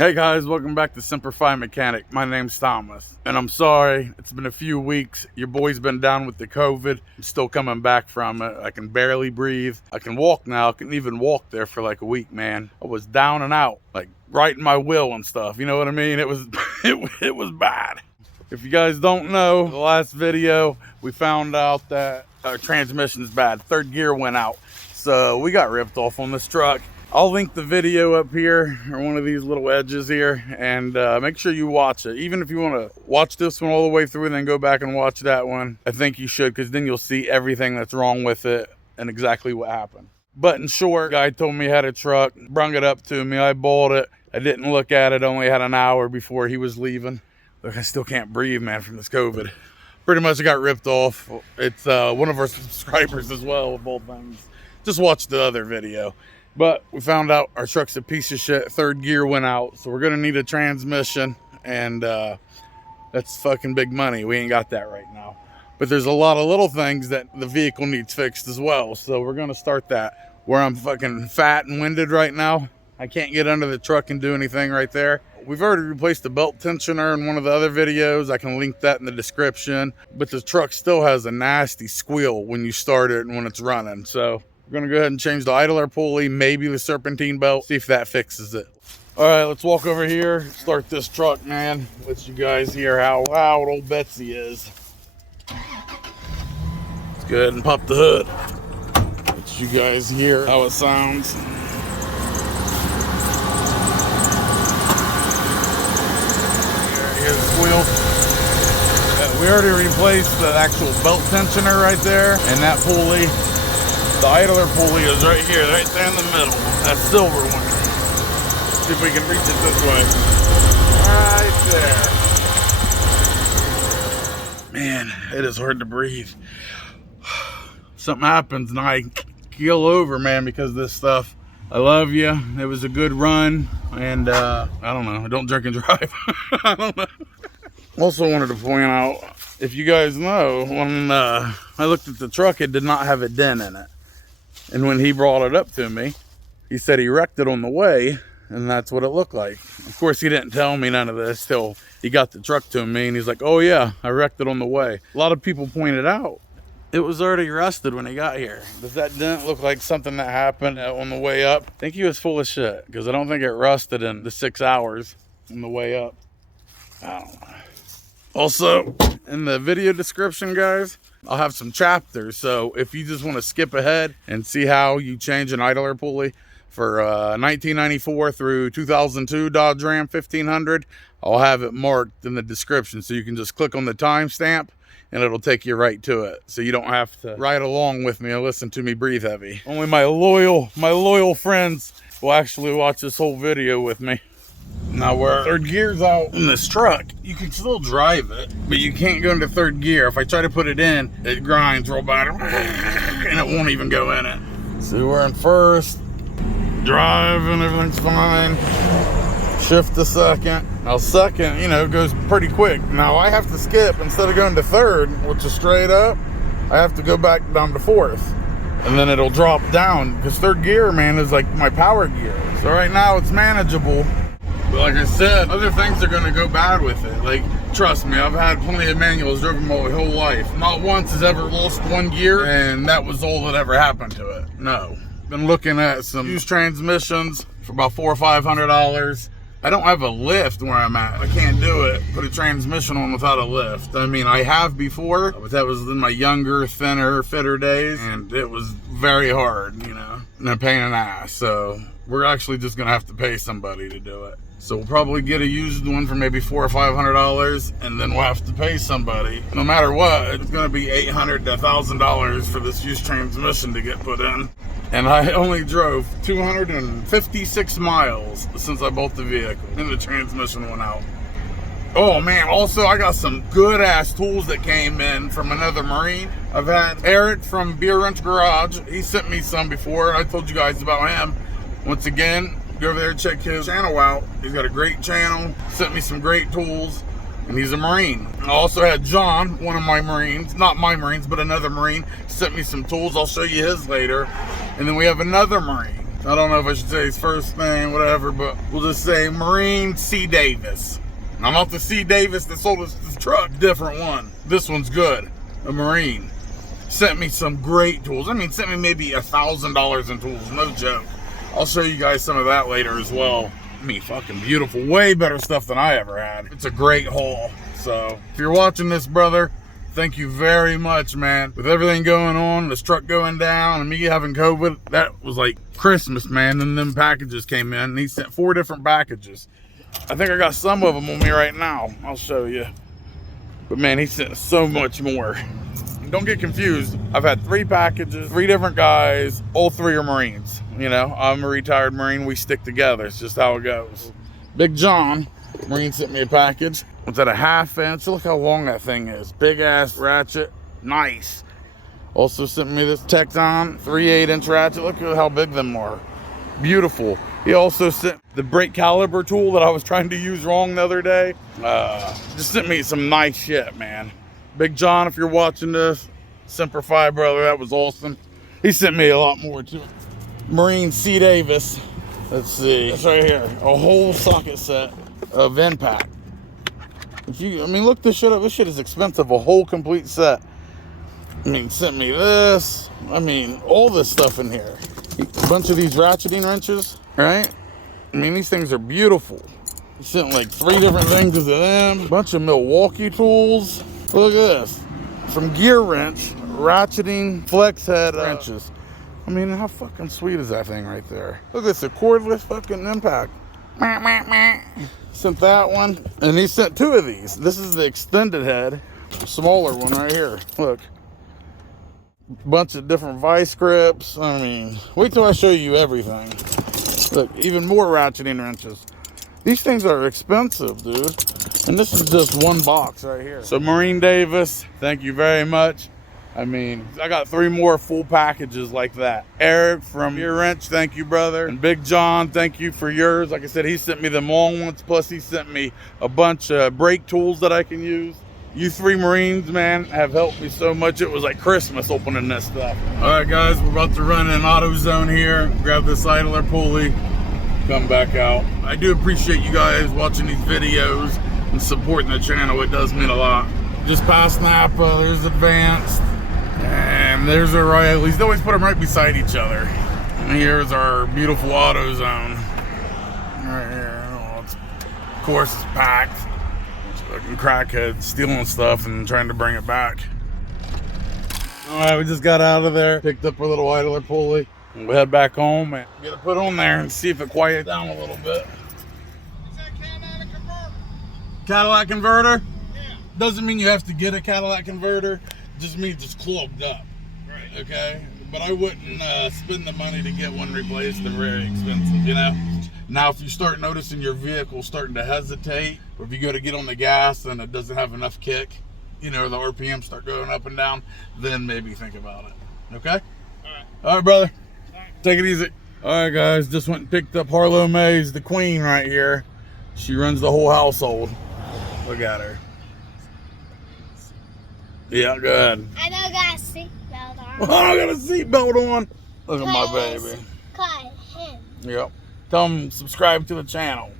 Hey guys, welcome back to Semper Fi Mechanic. My name's Thomas, and I'm sorry, it's been a few weeks. Your boy's been down with the COVID. I'm still coming back from it. I can barely breathe. I can walk now. I couldn't even walk there for like a week, man. I was down and out, like writing my will and stuff. You know what I mean? It was, it was bad. If you guys don't know, the last video, we found out that our transmission's bad. Third gear went out. So we got ripped off on this truck. I'll link the video up here, or one of these little edges here, and make sure you watch it. Even if you want to watch this one all the way through and then go back and watch that one, I think you should, because then you'll see everything that's wrong with it and exactly what happened. But in short, guy told me he had a truck, brung it up to me, I bought it. I didn't look at it, only had an hour before he was leaving. Look, I still can't breathe, man, from this COVID. Pretty much got ripped off. It's one of our subscribers as well, of both things. Just watch the other video. But we found out our truck's a piece of shit. Third gear went out, so we're gonna need a transmission, and that's fucking big money. We ain't got that right now. But there's a lot of little things that the vehicle needs fixed as well, so we're gonna start that. Where I'm fucking fat and winded right now, I can't get under the truck and do anything right there. We've already replaced the belt tensioner in one of the other videos. I can link that in the description. But the truck still has a nasty squeal when you start it and when it's running, so we're gonna go ahead and change the idler pulley, maybe the serpentine belt, see if that fixes it. All right, let's walk over here, start this truck, man. Let you guys hear how loud old Betsy is. Let's go ahead and pop the hood. Let you guys hear how it sounds. Here's the squeal. We already replaced the actual belt tensioner right there, and that pulley. The idler pulley is right here, right there in the middle. That silver one. See if we can reach it this way. Right there. Man, it is hard to breathe. Something happens and I keel over, man, because of this stuff. I love you. It was a good run. And I don't know. Don't drink and drive. I don't know. Also wanted to point out, if you guys know, when I looked at the truck, it did not have a dent in it. And when he brought it up to me, he said he wrecked it on the way, and that's what it looked like. Of course, he didn't tell me none of this till he got the truck to me, and he's like, oh yeah, I wrecked it on the way. A lot of people pointed out it was already rusted when he got here. Does that dent look like something that happened on the way up? I think he was full of shit, because I don't think it rusted in the 6 hours on the way up. I don't know. Also, in the video description, guys, I'll have some chapters, so if you just want to skip ahead and see how you change an idler pulley for 1994 through 2002 Dodge Ram 1500, I'll have it marked in the description, so you can just click on the timestamp and it'll take you right to it, so you don't have to ride along with me and listen to me breathe heavy. Only my loyal friends will actually watch this whole video with me. Now, where third gear's out in this truck, you can still drive it, but you can't go into third gear. If I try to put it in, it grinds real bad, and it won't even go in it. So we're in first, driving, everything's fine. Shift to second. Now second, you know, goes pretty quick. Now I have to skip, instead of going to third, which is straight up, I have to go back down to fourth. And then it'll drop down, because third gear, man, is like my power gear. So right now it's manageable. But like I said, other things are going to go bad with it. Like, trust me, I've had plenty of manuals driven my whole life. Not once has ever lost one gear, and that was all that ever happened to it. No. Been looking at some used transmissions for about $400 or $500. I don't have a lift where I'm at. I can't do it. Put a transmission on without a lift. I mean, I have before, but that was in my younger, thinner, fitter days, and it was very hard, you know, and a pain in the ass. So we're actually just going to have to pay somebody to do it. So we'll probably get a used one for maybe $400 or $500, and then we'll have to pay somebody. No matter what, it's going to be $800 to $1,000 for this used transmission to get put in. And I only drove 256 miles since I bought the vehicle, and the transmission went out. Oh man, also I got some good ass tools that came in from another Marine. I've had Eric from Beer Wrench Garage. He sent me some before. I told you guys about him. Once again, go over there and check his channel out. He's got a great channel, sent me some great tools, and he's a Marine. I also had John, one of my Marines, not my Marines, but another Marine, sent me some tools. I'll show you his later. And then we have another Marine I don't know if I should say his first name, whatever, but we'll just say Marine C. Davis. I'm not the C. Davis that sold us this truck, different one. This one's good, a Marine. Sent me some great tools. I mean, sent me maybe $1,000 in tools, no joke. I'll show you guys some of that later as well. I mean, fucking beautiful, way better stuff than I ever had. It's a great haul. So if you're watching this, brother, thank you very much, man. With everything going on, this truck going down, and me having COVID, that was like Christmas, man. And them packages came in, and he sent 4 different packages. I think I got some of them on me right now. I'll show you. But man, he sent so much more. Don't get confused. I've had 3 packages, 3 different guys. All 3 are Marines. You know, I'm a retired Marine. We stick together. It's just how it goes. Big John, Marine, sent me a package. It's at a 1/2 inch. Look how long that thing is. Big ass ratchet. Nice. Also sent me this Tecton 3/8 inch ratchet. Look at how big them are. Beautiful. He also sent the brake caliper tool that I was trying to use wrong the other day. Just sent me some nice shit, man. Big John, if you're watching this, Semper Fi, brother, that was awesome. He sent me a lot more too. Marine C. Davis. Let's see. It's right here. A whole socket set of impact. I mean, look this shit up. This shit is expensive. A whole complete set. I mean, sent me this. I mean, all this stuff in here. A bunch of these ratcheting wrenches, right? I mean, these things are beautiful. He sent like 3 different things of them. A bunch of Milwaukee tools. Look at this. Some gear wrench, ratcheting flex head wrenches. I mean, how fucking sweet is that thing right there? Look at this, a cordless fucking impact. Sent that one. And he sent 2 of these. This is the extended head. Smaller one right here. Look. Bunch of different vice grips. I mean, wait till I show you everything. Look, even more ratcheting wrenches. These things are expensive, dude. And this is just 1 box right here. So Marine Davis, thank you very much. I mean, I got 3 more full packages like that. Eric from Gear Wrench, thank you, brother. And Big John, thank you for yours. Like I said, he sent me them long ones, plus he sent me a bunch of brake tools that I can use. You 3 Marines, man, have helped me so much. It was like Christmas opening this stuff. All right, guys, we're about to run an AutoZone here. Grab this idler pulley, come back out. I do appreciate you guys watching these videos and supporting the channel. It does mean a lot. Just past Napa, there's Advanced, and there's O'Reilly's. They always put them right beside each other. And here's our beautiful AutoZone right here. Oh, of course, it's packed. Fucking crackheads stealing stuff and trying to bring it back. All right, we just got out of there, picked up our little idler pulley, and we'll head back home and get it put on there and see if it quiets down a little bit. Is that Cadillac converter? Cadillac converter? Yeah. Doesn't mean you have to get a Cadillac converter. It just means it's clogged up. Right. Okay? But I wouldn't spend the money to get one replaced. They're very expensive, you know? Now, if you start noticing your vehicle starting to hesitate, or if you go to get on the gas and it doesn't have enough kick, you know, the RPM start going up and down, then maybe think about it. Okay? All right, brother. Take it easy. All right, guys. Just went and picked up Harlow Mays, the queen right here. She runs the whole household. Look at her. Yeah, go ahead. I don't got a seatbelt on. I got a seatbelt on. Look at my baby. Cut him. Yep. Tell them subscribe to the channel.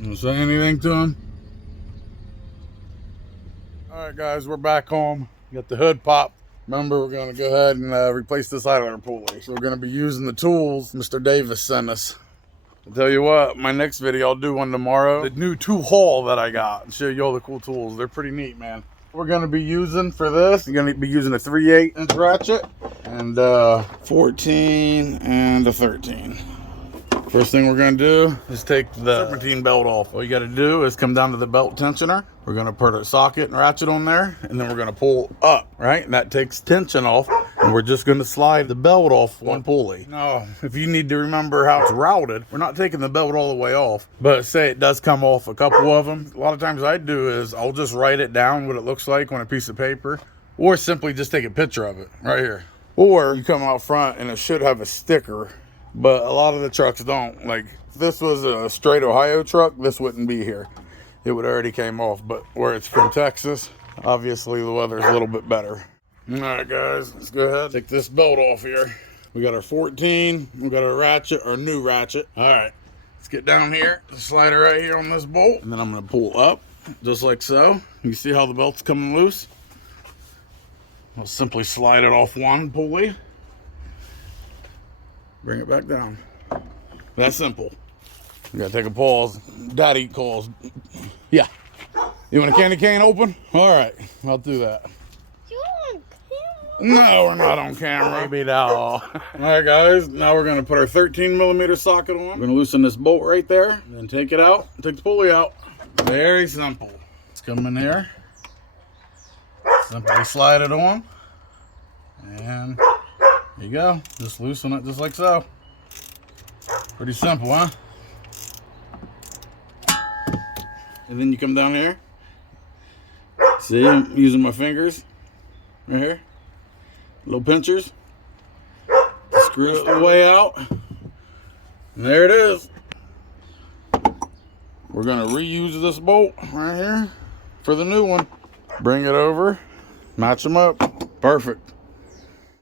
You say anything to him? All right, guys, we're back home. Got the hood popped. Remember, we're going to go ahead and replace this idler pulley. So we're going to be using the tools Mr. Davis sent us. I'll tell you what, my next video, I'll do one tomorrow. The new tool haul that I got and show you all the cool tools. They're pretty neat, man. We're going to be using for this, we're going to be using a 3/8 inch ratchet and 14 and a 13. First thing we're going to do is take the serpentine belt off. All you got to do is come down to the belt tensioner. We're going to put our socket and ratchet on there, and then we're going to pull up, right? And that takes tension off, and we're just going to slide the belt off one pulley. Now, if you need to remember how it's routed, we're not taking the belt all the way off, but say it does come off a couple of them. A lot of times I do is I'll just write it down what it looks like on a piece of paper, or simply just take a picture of it right here. Or you come out front and it should have a sticker, but a lot of the trucks don't. Like, if this was a straight Ohio truck, this wouldn't be here. It would already came off, but where it's from Texas, obviously the weather's a little bit better. All right, guys, let's go ahead. Take this belt off here. We got our 14. We got our ratchet, our new ratchet. All right, let's get down here. Slide it right here on this bolt. And then I'm gonna pull up, just like so. You see how the belt's coming loose? I'll simply slide it off one pulley. Bring it back down. That's simple. You gotta take a pause. Daddy calls. Yeah. You want a candy cane open? All right, I'll do that. You're on camera. No, we're not on camera. Maybe now. All right, guys. Now we're gonna put our 13mm socket on. We're gonna loosen this bolt right there, then take it out. Take the pulley out. Very simple. Let's come in here. Simply slide it on, and there you go. Just loosen it just like so. Pretty simple, huh? And then you come down here. See, I'm using my fingers right here. Little pinchers. Screw it the way out. And there it is. We're gonna reuse this bolt right here for the new one. Bring it over, match them up. Perfect.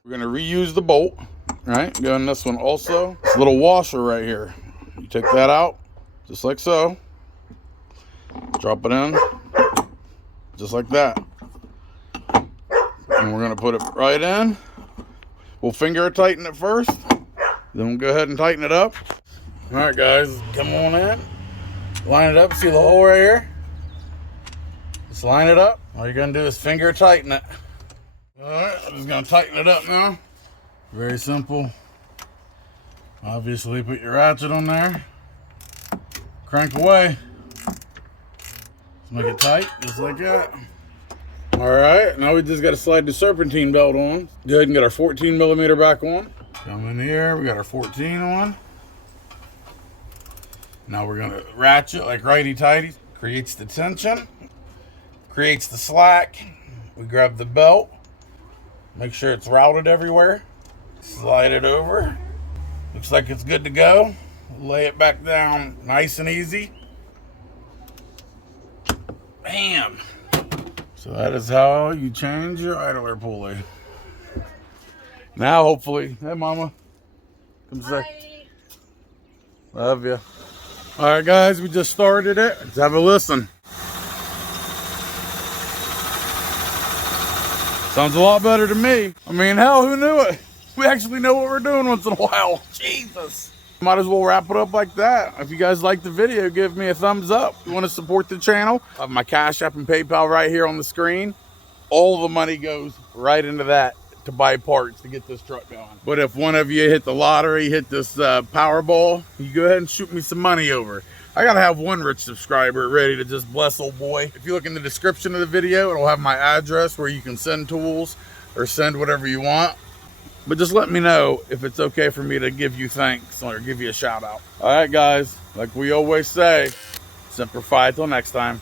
We're gonna reuse the bolt, right? Go in this one also. This little washer right here. You take that out, just like so. Drop it in, just like that. And we're gonna put it right in. We'll finger tighten it first, then we'll go ahead and tighten it up. All right, guys, come on in. Line it up, see the hole right here? Just line it up. All you're gonna do is finger tighten it. All right, I'm just gonna tighten it up now. Very simple. Obviously, put your ratchet on there. Crank away. Make it tight, just like that. All right, now we just got to slide the serpentine belt on. Go ahead and get our 14mm back on. Come in here, we got our 14 on. Now we're gonna ratchet like righty-tighty. Creates the tension, creates the slack. We grab the belt, make sure it's routed everywhere. Slide it over. Looks like it's good to go. Lay it back down nice and easy. Bam! So that is how you change your idler pulley. Now hopefully, hey mama, come say. Love you. All right, guys, we just started it. Let's have a listen. Sounds a lot better to me. I mean, hell, who knew it? We actually know what we're doing once in a while. Jesus. Might as well wrap it up like that. If you guys like the video, give me a thumbs up. If you want to support the channel, I have my Cash App and PayPal right here on the screen. All the money goes right into that to buy parts to get this truck going. But if one of you hit the lottery, hit this Powerball, you go ahead and shoot me some money over. I gotta have one rich subscriber ready to just bless old boy. If you look in the description of the video, it'll have my address where you can send tools or send whatever you want. But just let me know if it's okay for me to give you thanks or give you a shout out. All right, guys, like we always say, Semper Fi till next time.